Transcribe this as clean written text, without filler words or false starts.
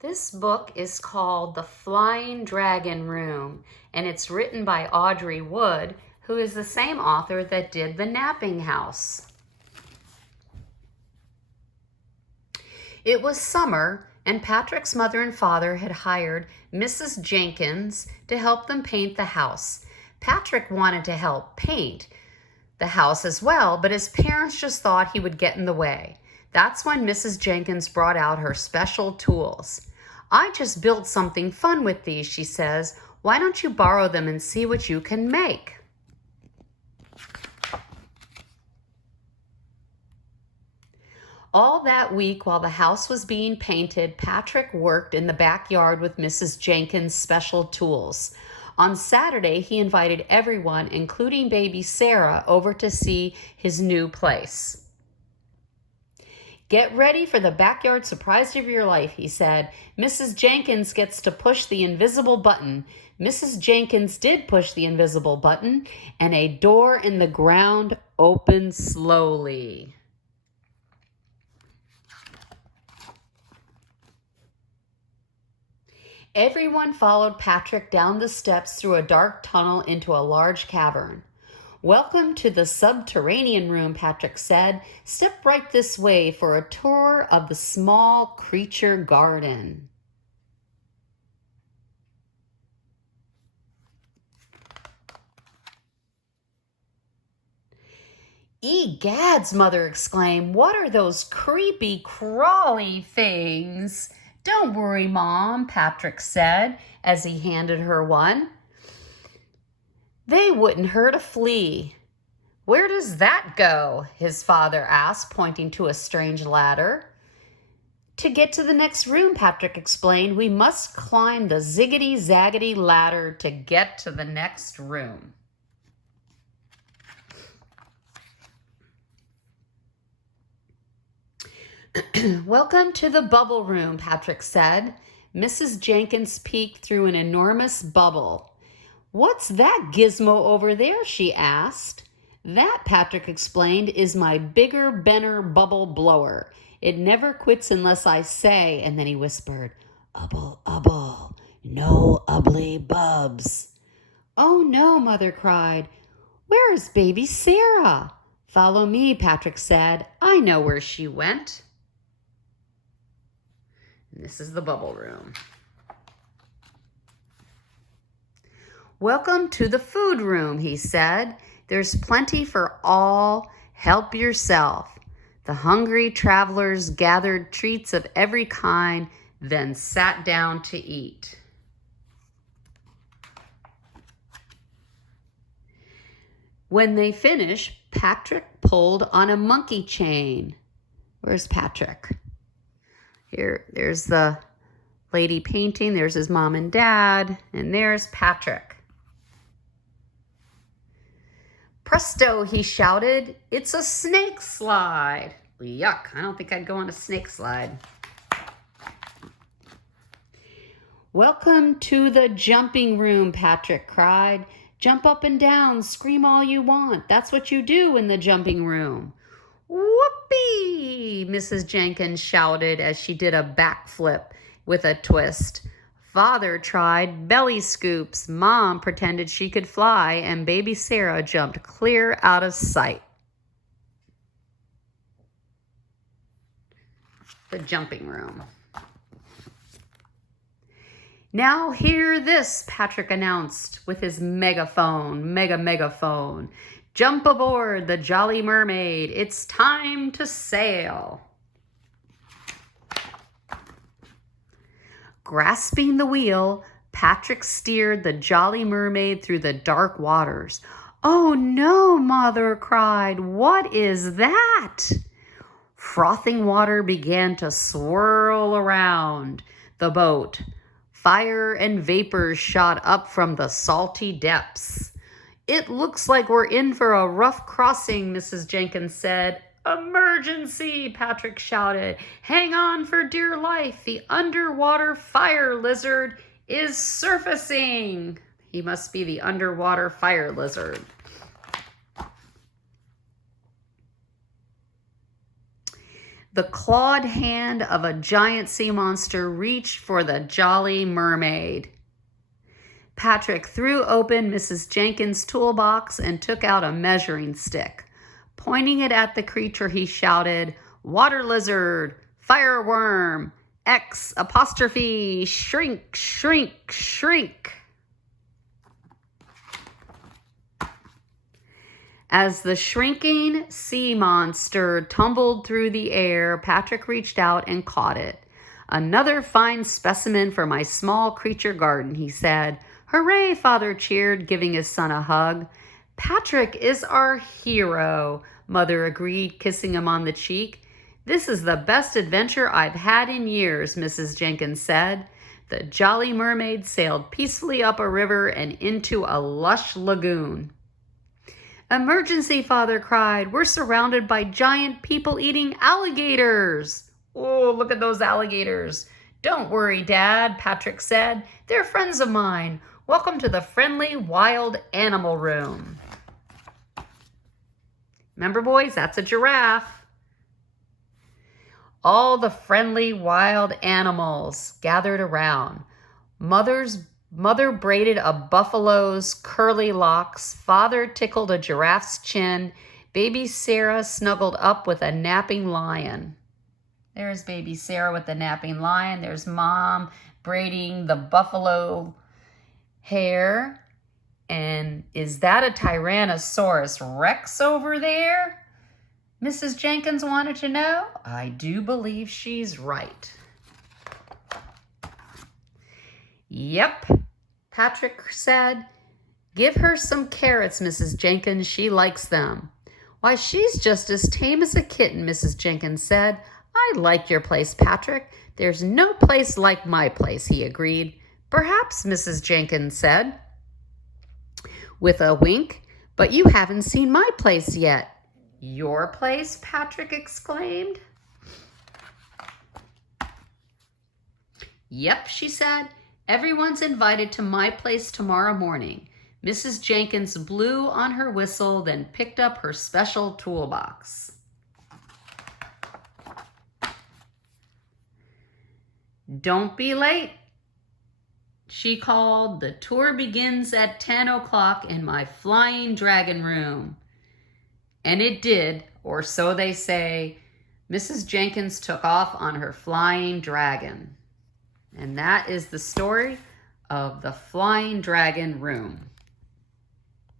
This book is called The Flying Dragon Room, and it's written by Audrey Wood, who is the same author that did The Napping House. It was summer, and Patrick's mother and father had hired Mrs. Jenkins to help them paint the house. Patrick wanted to help paint the house as well, but his parents just thought he would get in the way. That's when Mrs. Jenkins brought out her special tools. "I just built something fun with these," she says. "Why don't you borrow them and see what you can make?" All that week while the house was being painted, Patrick worked in the backyard with Mrs. Jenkins' special tools. On Saturday, he invited everyone, including baby Sarah, over to see his new place. "Get ready for the backyard surprise of your life," he said. "Mrs. Jenkins gets to push the invisible button." Mrs. Jenkins did push the invisible button, and a door in the ground opened slowly. Everyone followed Patrick down the steps through a dark tunnel into a large cavern. "Welcome to the subterranean room," Patrick said. "Step right this way for a tour of the small creature garden." "Egads," Mother exclaimed. "What are those creepy, crawly things?" "Don't worry, Mom," Patrick said as he handed her one. "They wouldn't hurt a flea." "Where does that go?" his father asked, pointing to a strange ladder. "To get to the next room," Patrick explained. "We must climb the ziggity-zaggity ladder to get to the next room." "Welcome to the bubble room," Patrick said. Mrs. Jenkins peeked through an enormous bubble. "What's that gizmo over there?" she asked. "That," Patrick explained, "is my Bigger Benner bubble blower. It never quits unless I say," and then he whispered, "Ubble, ubble, no ubbly bubs." "Oh no," Mother cried. "Where is baby Sarah?" "Follow me," Patrick said. "I know where she went." And this is the bubble room. "Welcome to the food room," he said. "There's plenty for all. Help yourself." The hungry travelers gathered treats of every kind, then sat down to eat. When they finished, Patrick pulled on a monkey chain. Where's Patrick? There's the lady painting. There's his mom and dad. And there's Patrick. "Presto," he shouted. "It's a snake slide." Yuck, I don't think I'd go on a snake slide. "Welcome to the jumping room," Patrick cried. "Jump up and down, scream all you want. That's what you do in the jumping room." "Whoopee!" Mrs. Jenkins shouted as she did a backflip with a twist. Father tried belly scoops. Mom pretended she could fly, and baby Sarah jumped clear out of sight. The jumping room. "Now hear this," Patrick announced with his megaphone. "Jump aboard the Jolly Mermaid. It's time to sail." Grasping the wheel, Patrick steered the Jolly Mermaid through the dark waters. "Oh no," Mother cried. "What is that?" Frothing water began to swirl around the boat. Fire and vapors shot up from the salty depths. "It looks like we're in for a rough crossing," Mrs. Jenkins said. "Emergency!" Patrick shouted. "Hang on for dear life. The underwater fire lizard is surfacing." He must be the underwater fire lizard. The clawed hand of a giant sea monster reached for the Jolly Mermaid. Patrick threw open Mrs. Jenkins' toolbox and took out a measuring stick. Pointing it at the creature, he shouted, "Water lizard, fireworm, X apostrophe, shrink, shrink, shrink." As the shrinking sea monster tumbled through the air, Patrick reached out and caught it. "Another fine specimen for my small creature garden," he said. "Hooray!" Father cheered, giving his son a hug. "Patrick is our hero," Mother agreed, kissing him on the cheek. "This is the best adventure I've had in years," Mrs. Jenkins said. The Jolly Mermaid sailed peacefully up a river and into a lush lagoon. "Emergency!" Father cried. "We're surrounded by giant people-eating alligators." "Oh, look at those alligators." "Don't worry, Dad," Patrick said. "They're friends of mine. Welcome to the friendly wild animal room." Remember, boys, that's a giraffe. All the friendly wild animals gathered around. Mother braided a buffalo's curly locks. Father tickled a giraffe's chin. Baby Sarah snuggled up with a napping lion. There's baby Sarah with the napping lion. There's Mom braiding the buffalo hair. And is that a Tyrannosaurus Rex over there? Mrs. Jenkins wanted to know. I do believe she's right. "Yep," Patrick said. "Give her some carrots, Mrs. Jenkins. She likes them." "Why, she's just as tame as a kitten," Mrs. Jenkins said. "I like your place, Patrick. There's no place like my place," he agreed. "Perhaps," Mrs. Jenkins said, with a wink, "but you haven't seen my place yet." "Your place?" Patrick exclaimed. "Yep," she said. "Everyone's invited to my place tomorrow morning." Mrs. Jenkins blew on her whistle, then picked up her special toolbox. "Don't be late," she called. "The tour begins at 10 o'clock in my flying dragon room." And it did, or so they say. Mrs. Jenkins took off on her flying dragon. And that is the story of the Flying Dragon Room.